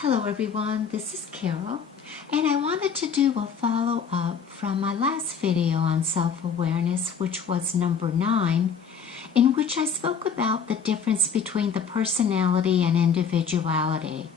Hello everyone, this is Carol, and I wanted to do a follow-up from my last video on self-awareness, which was number 9, in which I spoke about the difference between the personality and individuality.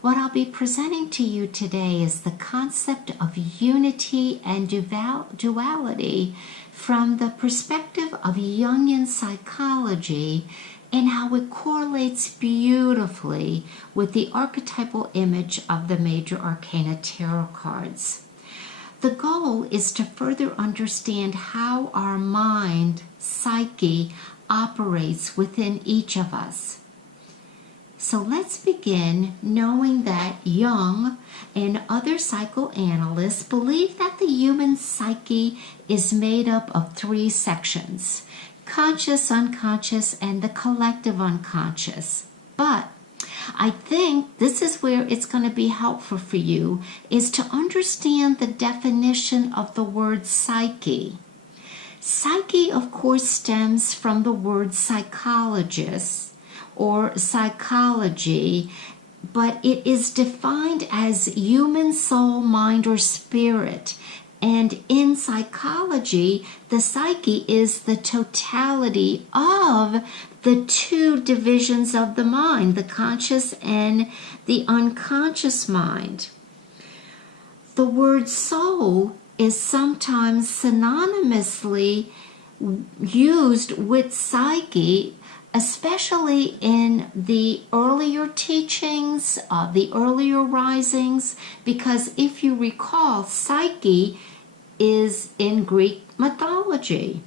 What I'll be presenting to you today is the concept of unity and duality from the perspective of Jungian psychology and how it correlates beautifully with the archetypal image of the Major Arcana Tarot cards. The goal is to further understand how our mind, psyche, operates within each of us. So let's begin knowing that Jung and other psychoanalysts believe that the human psyche is made up of 3 sections: conscious, unconscious, and the collective unconscious. But I think this is where it's going to be helpful for you, is to understand the definition of the word psyche. Psyche, of course, stems from the word psychologist or psychology, but it is defined as human soul, mind, or spirit. And in psychology, the psyche is the totality of the 2 divisions of the mind, the conscious and the unconscious mind. The word soul is sometimes synonymously used with psyche, especially in the earlier teachings, the earlier risings, because if you recall, psyche is in Greek mythology.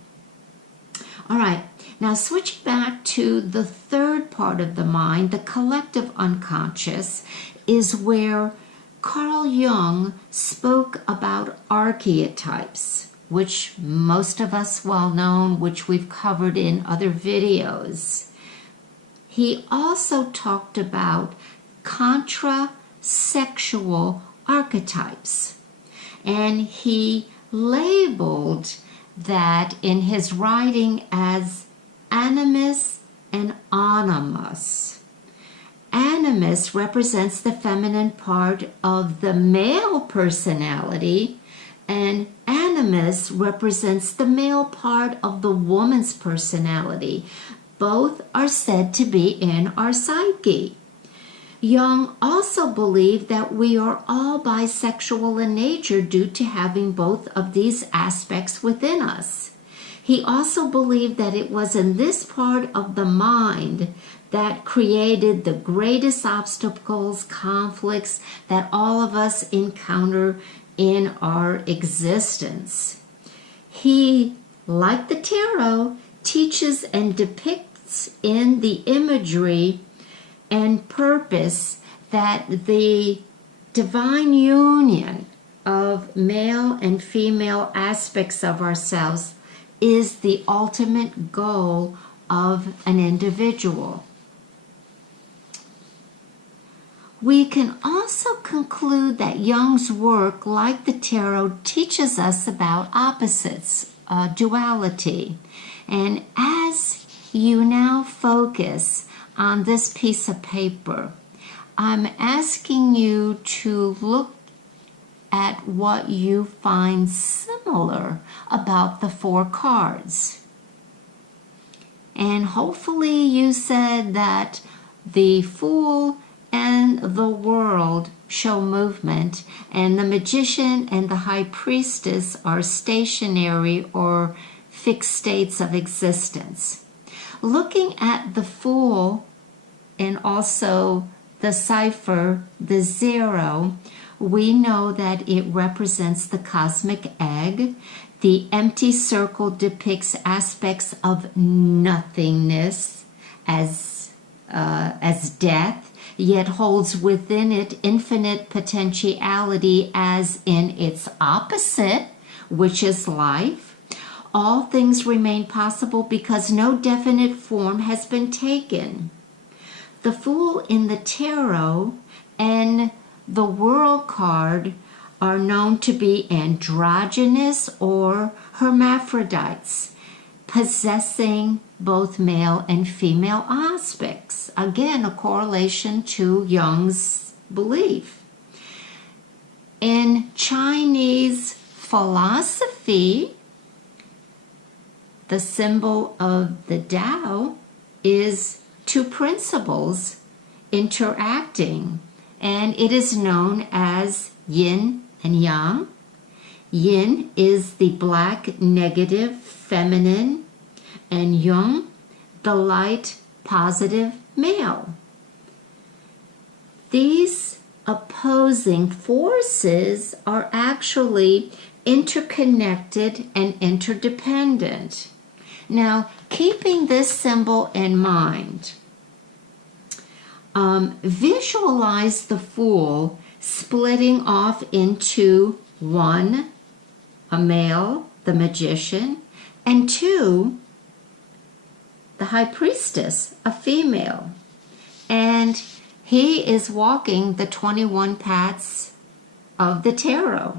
All right, now switching back to the 3rd part of the mind, the collective unconscious, is where Carl Jung spoke about archetypes, which most of us well known, which we've covered in other videos. He also talked about contra-sexual archetypes, and he labeled that in his writing as Animus and Animus. Animus represents the feminine part of the male personality, and Animus represents the male part of the woman's personality. Both are said to be in our psyche. Jung also believed that we are all bisexual in nature due to having both of these aspects within us. He also believed that it was in this part of the mind that created the greatest obstacles, conflicts that all of us encounter in our existence. He, like the tarot, teaches and depicts in the imagery and purpose that the divine union of male and female aspects of ourselves is the ultimate goal of an individual. We can also conclude that Jung's work, like the tarot, teaches us about opposites, duality. And as you now focus on this piece of paper, I'm asking you to look at what you find similar about the 4 cards. And hopefully you said that the Fool and the World show movement, and the Magician and the High Priestess are stationary or fixed states of existence. Looking at the Fool and also the cipher, the 0, we know that it represents the cosmic egg. The empty circle depicts aspects of nothingness as death, yet holds within it infinite potentiality as in its opposite, which is life. All things remain possible because no definite form has been taken. The Fool in the tarot and the World card are known to be androgynous or hermaphrodites, possessing both male and female aspects. Again, a correlation to Jung's belief. In Chinese philosophy, the symbol of the Tao is two principles interacting, and it is known as yin and yang. Yin is the black, negative, feminine, and yang, the light, positive, male. These opposing forces are actually interconnected and interdependent. Now, keeping this symbol in mind, visualize the Fool splitting off into one, a male, the magician, and two, the high priestess, a female. And he is walking the 21 paths of the tarot.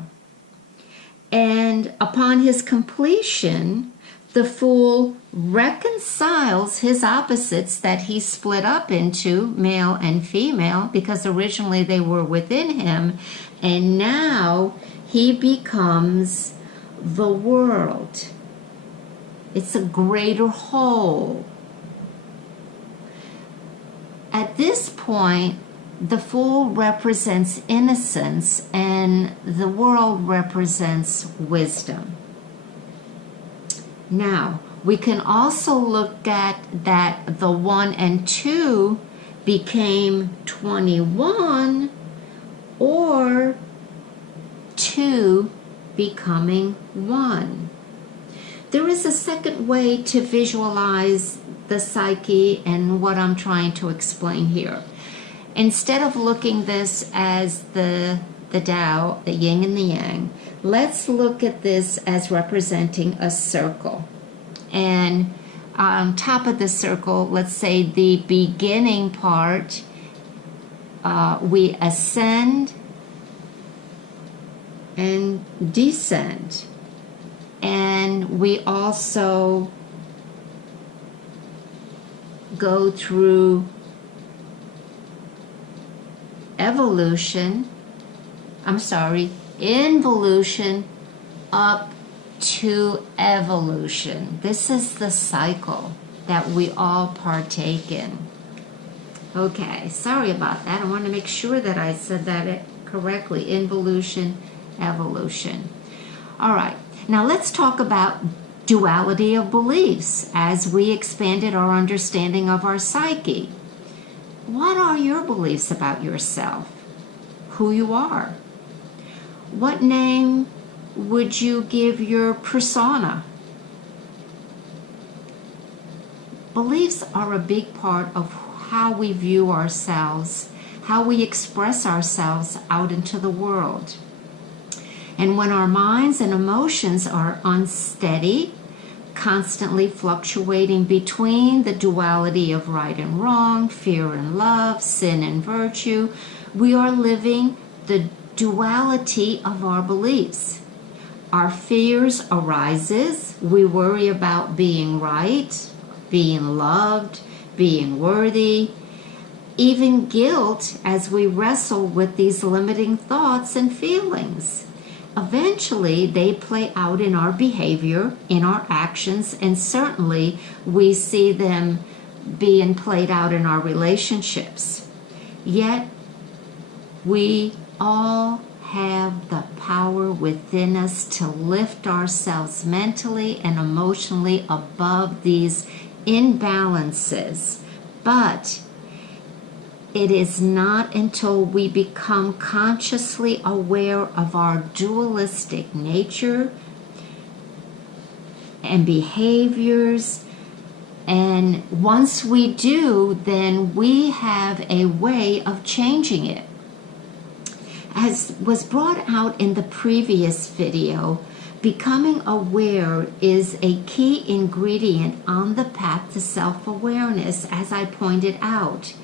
And upon his completion, the Fool reconciles his opposites that he split up into, male and female, because originally they were within him, and now he becomes the world. It's a greater whole. At this point, the Fool represents innocence and the world represents wisdom. Now, we can also look at that the 1 and 2 became 21, or 2 becoming 1. There is a second way to visualize the psyche and what I'm trying to explain here. Instead of looking this as the Tao, the yin and the yang, let's look at this as representing a circle. And on top of the circle, let's say the beginning part, we ascend and descend. And we also go through involution up to evolution. This is the cycle that we all partake in. Okay, sorry about that. I want to make sure that I said that correctly. Involution, evolution. All right, now let's talk about duality of beliefs as we expanded our understanding of our psyche. What are your beliefs about yourself? Who you are? What name would you give your persona? Beliefs are a big part of how we view ourselves, how we express ourselves out into the world. And when our minds and emotions are unsteady, constantly fluctuating between the duality of right and wrong, fear and love, sin and virtue, we are living the duality of our beliefs. Our fears arises. We worry about being right, being loved, being worthy, even guilt as we wrestle with these limiting thoughts and feelings. Eventually, they play out in our behavior, in our actions, and certainly we see them being played out in our relationships. Yet, we all have the power within us to lift ourselves mentally and emotionally above these imbalances. But it is not until we become consciously aware of our dualistic nature and behaviors, and once we do, then we have a way of changing it. As was brought out in the previous video, becoming aware is a key ingredient on the path to self-awareness, as I pointed out.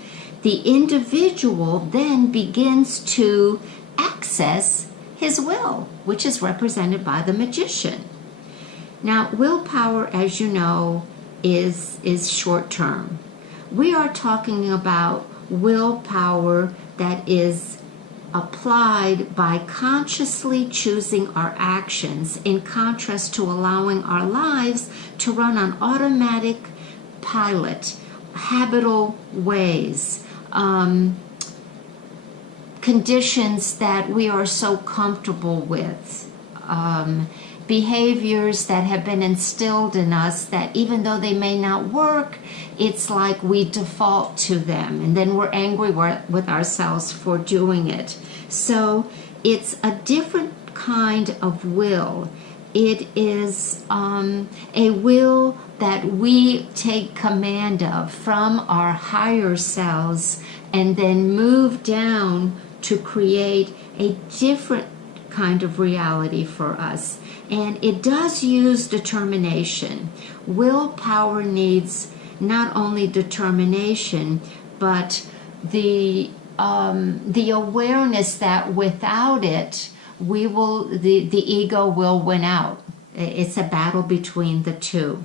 The individual then begins to access his will, which is represented by the magician. Now, willpower, as you know, is short-term. We are talking about willpower that is applied by consciously choosing our actions, in contrast to allowing our lives to run on automatic pilot, habitual ways, conditions that we are so comfortable with, behaviors that have been instilled in us that even though they may not work, it's like we default to them, and then we're angry with ourselves for doing it. So it's a different kind of will. It is a will that we take command of from our higher selves and then move down to create a different kind of reality for us. And it does use determination. Willpower needs not only determination, but the awareness that without it, the ego will win out. It's a battle between the two.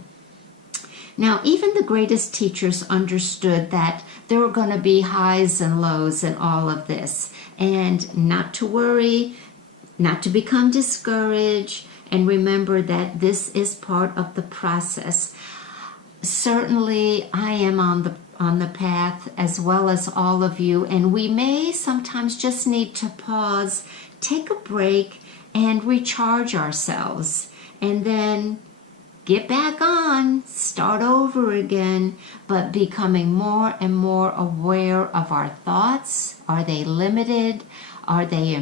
Now, even the greatest teachers understood that there were going to be highs and lows in all of this, and not to worry, not to become discouraged, and remember that this is part of the process. Certainly, I am on the path as well as all of you, and we may sometimes just need to pause, take a break, and recharge ourselves, and then get back on, start over again, but becoming more and more aware of our thoughts. Are they limited? Are they